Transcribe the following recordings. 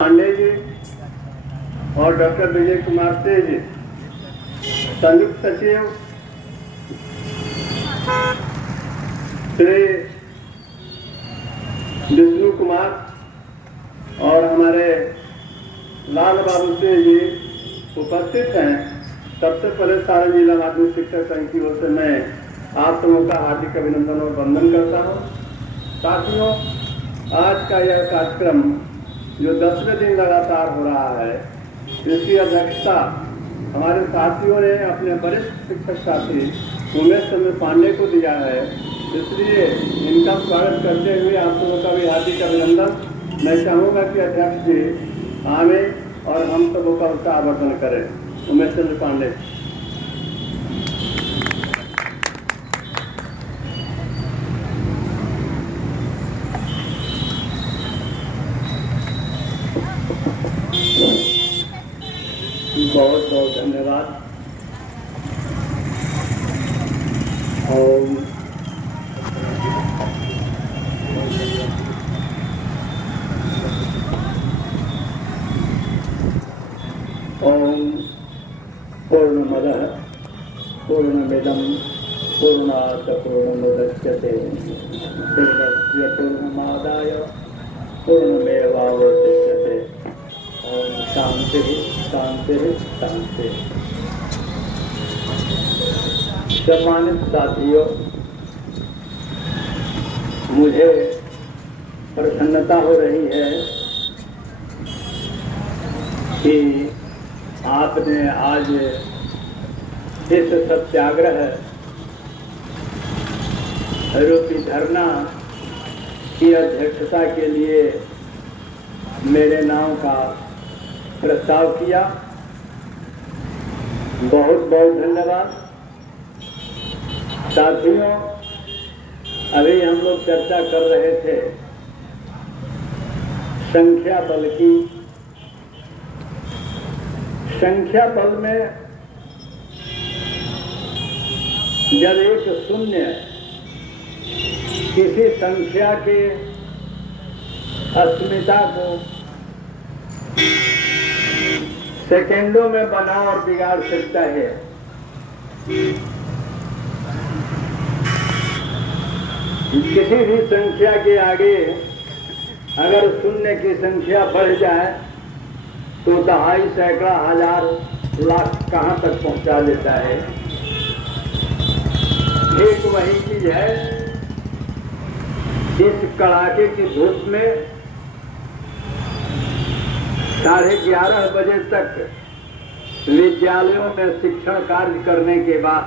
पांडे जी और डॉक्टर विजय कुमार से जी, संयुक्त सचिव श्री विष्णु कुमार और हमारे लाल बाबू से जी उपस्थित हैं। सबसे पहले सारे जिला माध्यमिक शिक्षक संघ की ओर से मैं आप सबों का हार्दिक अभिनंदन और वंदन करता हूँ। साथियों, आज का यह कार्यक्रम जो 10वें दिन लगातार हो रहा है, इसकी अध्यक्षता हमारे साथियों ने अपने वरिष्ठ शिक्षक साथी उमेश चंद्र पांडे को दिया है। इसलिए इनका स्वागत करते हुए आप सबों का भी हार्दिक अभिनंदन। मैं चाहूँगा कि अध्यक्ष जी आवे और हम सबों का उसका आवर्धन करें। उमेश चंद्र पांडे। बहुत बहुत धन्यवाद। ओम पूर्णमदः पूर्णमिदं पूर्णात् पूर्णमुदच्यते पूर्णस्य पूर्णमादाय पूर्णमेवावशिष्यते। ओम शांति शांति शांति। सम्मानित साथियों, मुझे प्रसन्नता हो रही है कि आपने आज इस सत्याग्रह रूपी धरना की अध्यक्षता के लिए मेरे नाम का प्रस्ताव किया। बहुत बहुत धन्यवाद। साथियों, अभी हम लोग चर्चा कर रहे थे संख्या बल की। संख्या बल में जब एक शून्य किसी संख्या के अस्मिता को सेकेंडों में बना और बिगाड़ सकता है, किसी भी संख्या के आगे अगर शून्य की संख्या बढ़ जाए तो दहाई सैकड़ा हजार लाख कहां तक पहुंचा देता है। एक वही चीज है, इस कड़ाके की धूप में 11:30 बजे तक विद्यालयों में शिक्षण कार्य करने के बाद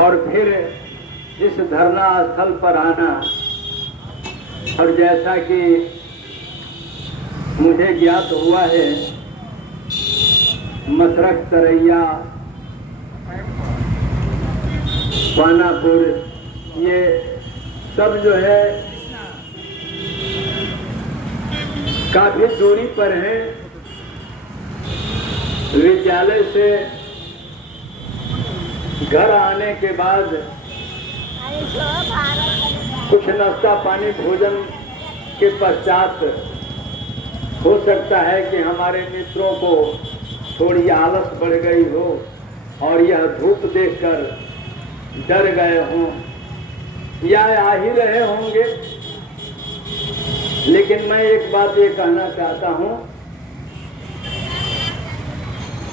और फिर इस धरना स्थल पर आना, और जैसा कि मुझे ज्ञात हुआ है, मसरख, तरैया, पानापुर, ये सब जो है काफी दूरी पर हैं। विद्यालय से घर आने के बाद कुछ नाश्ता पानी भोजन के पश्चात हो सकता है कि हमारे मित्रों को थोड़ी आलस बढ़ गई हो और यह धूप देखकर डर गए हों या आ ही रहे होंगे। लेकिन मैं एक बात ये कहना चाहता हूं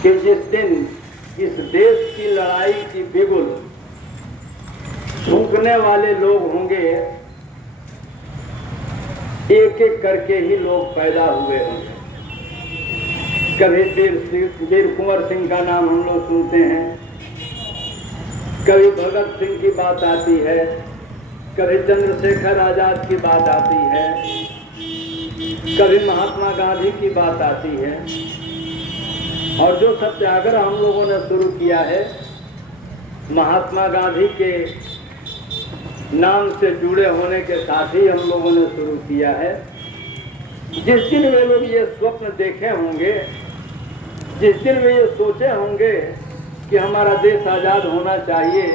कि जिस दिन इस देश की लड़ाई की बिगुल फूंकने वाले लोग होंगे, एक एक करके ही लोग पैदा हुए होंगे। कभी वीर कुंवर सिंह का नाम हम लोग सुनते हैं, कभी भगत सिंह की बात आती है, कभी चंद्रशेखर आजाद की बात आती है, कभी महात्मा गांधी की बात आती है। और जो सत्याग्रह हम लोगों ने शुरू किया है, महात्मा गांधी के नाम से जुड़े होने के साथ ही हम लोगों ने शुरू किया है। जिस दिन वे लोग ये स्वप्न देखे होंगे, जिस दिन वे ये सोचे होंगे कि हमारा देश आजाद होना चाहिए,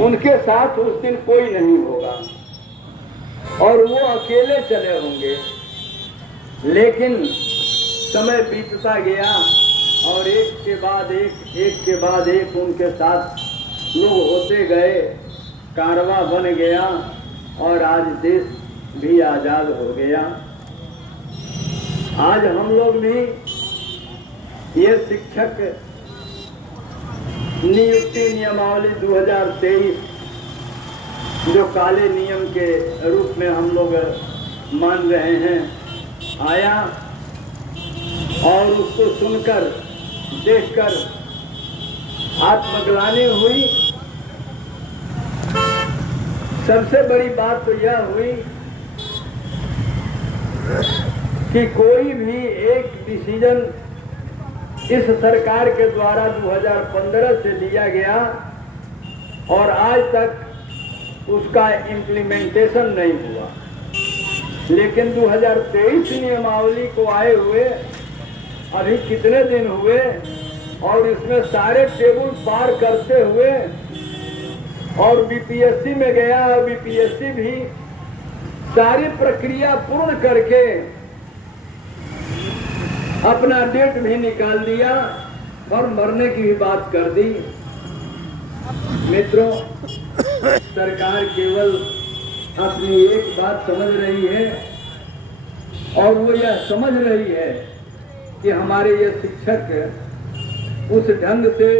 उनके साथ उस दिन कोई नहीं होगा। और वो अकेले चले होंगे, लेकिन समय बीतता गया और एक के बाद एक उनके साथ लोग होते गए, कारवां बन गया और आज देश भी आजाद हो गया। आज हम लोग भी ये शिक्षक नियुक्ति नियमावली 2023 जो काले नियम के रूप में हम लोग मान रहे हैं आया, और उसको सुनकर देखकर आत्मग्लानि हुई। सबसे बड़ी बात तो यह हुई कि कोई भी एक डिसीजन इस सरकार के द्वारा 2015 से लिया गया और आज तक उसका इम्प्लीमेंटेशन नहीं हुआ, लेकिन 2023 नियमावली को आए हुए अभी कितने दिन हुए और इसमें सारे टेबल पार करते हुए और बीपीएससी में गया और बीपीएससी भी सारी प्रक्रिया पूर्ण करके अपना डेट भी निकाल दिया और मरने की भी बात कर दी। मित्रों, सरकार केवल अपनी एक बात समझ रही है और वो यह समझ रही है कि हमारे ये शिक्षक उस ढंग से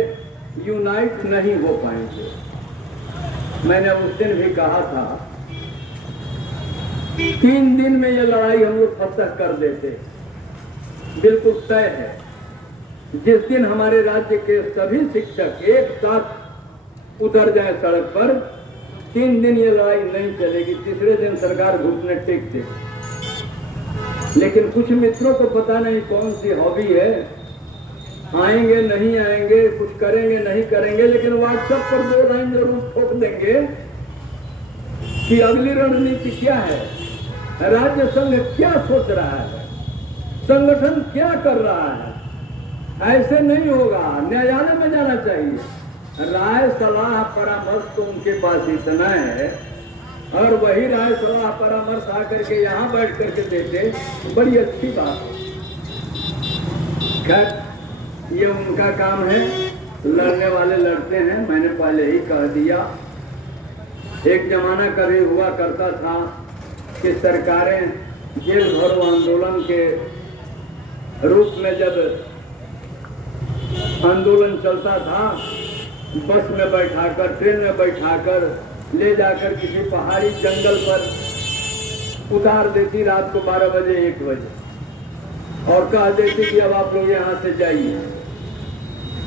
यूनाइट नहीं हो पाएंगे। मैंने उस दिन भी कहा था 3 दिन में ये लड़ाई हम लोग फतह कर देते, बिल्कुल तय है। जिस दिन हमारे राज्य के सभी शिक्षक एक साथ उतर जाए सड़क पर, 3 दिन ये लड़ाई नहीं चलेगी, तीसरे दिन सरकार घुटने टेक दे। लेकिन कुछ मित्रों को पता नहीं कौन सी हॉबी है, आएंगे नहीं आएंगे, कुछ करेंगे नहीं करेंगे, लेकिन व्हाट्सएप पर 2 लाइन जरूर ठोक देंगे कि अगली रणनीति क्या है, राज्य संघ क्या सोच रहा है, संगठन क्या कर रहा है। ऐसे नहीं होगा, न्यायालय में जाना चाहिए। राय सलाह परामर्श तो उनके पास इतना है, और वही राय सलाह परामर्श आकर के यहाँ बैठ करके देते, बड़ी अच्छी बात है। खैर ये उनका काम है, लड़ने वाले लड़ते हैं। मैंने पहले ही कह दिया, एक जमाना कभी हुआ करता था कि सरकारें जेल भरो आंदोलन के रूप में जब आंदोलन चलता था, बस में बैठाकर, ट्रेन में बैठाकर ले जाकर किसी पहाड़ी जंगल पर उतार देती रात को 12 बजे 1 बजे और कह देती कि अब आप लोग यहाँ से जाइए।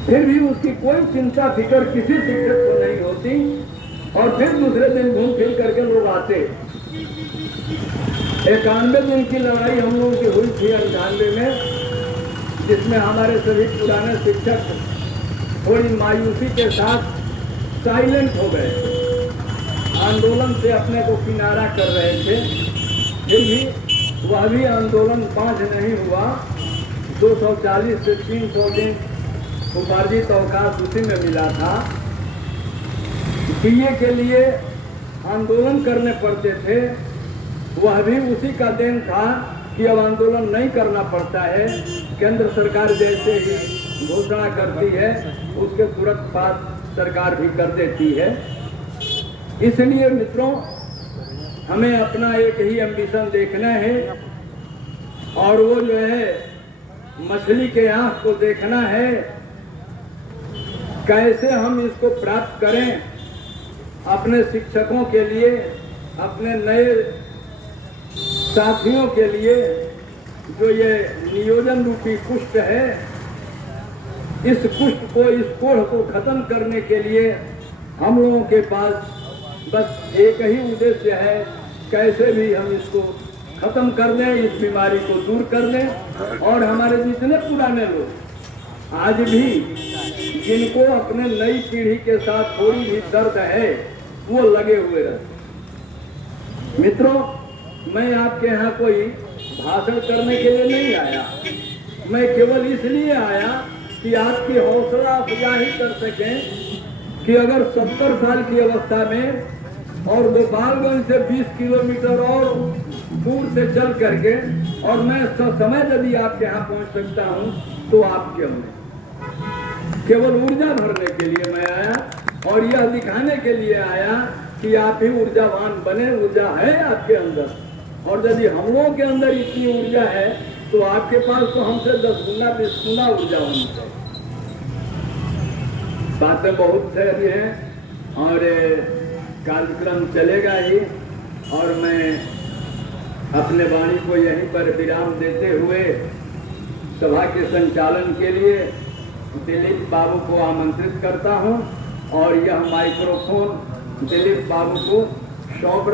फिर भी उसकी कोई चिंता फिक्र किसी शिक्षक को नहीं होती, और फिर दूसरे दिन घूम फिर करके लोग आते। 91 दिन की लड़ाई हम लोगों की हुई थी 98 में, जिसमें हमारे सभी पुराने शिक्षक थोड़ी मायूसी के साथ साइलेंट हो गए, आंदोलन से अपने को किनारा कर रहे थे। फिर भी वह भी आंदोलन 5 नहीं हुआ, 240 से 300 दिन उपार्जित अवकाश उसी में मिला था। बीए के लिए आंदोलन करने पड़ते थे, वह भी उसी का देन था कि अब आंदोलन नहीं करना पड़ता है। केंद्र सरकार जैसे ही घोषणा करती है, उसके तुरंत बाद सरकार भी कर देती है। इसलिए मित्रों, हमें अपना एक ही एम्बिशन देखना है, और वो जो है मछली के आंख को देखना है, कैसे हम इसको प्राप्त करें अपने शिक्षकों के लिए, अपने नए साथियों के लिए। जो ये नियोजन रूपी कुष्ठ है, इस कुष्ठ को, इस कोढ़ को खत्म करने के लिए हम लोगों के पास बस एक ही उद्देश्य है, कैसे भी हम इसको खत्म कर दें, इस बीमारी को दूर कर दें। और हमारे जितने पुराने लोग आज भी जिनको अपने नई पीढ़ी के साथ थोड़ी भी दर्द है, वो लगे हुए रहते। मित्रों, मैं आपके यहाँ कोई भाषण करने के लिए नहीं आया, मैं केवल इसलिए आया कि आपकी हौसला अफजाई कर सकें कि अगर 70 साल की अवस्था में और गोपालगंज से 20 किलोमीटर और दूर से चल करके, और मैं समय यदि आपके यहाँ पहुँच सकता हूँ तो आप क्यों नहीं। केवल ऊर्जा भरने के लिए मैं आया और यह दिखाने के लिए आया कि आप ही ऊर्जावान बने। ऊर्जा है आपके अंदर, और यदि हम लोगों के अंदर इतनी ऊर्जा है तो आपके पास तो हमसे 10 गुना 20 गुना ऊर्जा होनी चाहिए। बातें बहुत सारी हैं और कार्यक्रम चलेगा ही, और मैं अपने वाणी को यहीं पर विराम देते हुए सभा के संचालन के लिए दिलीप बाबू को आमंत्रित करता हूं, और यह माइक्रोफोन दिलीप बाबू को सौंप रहा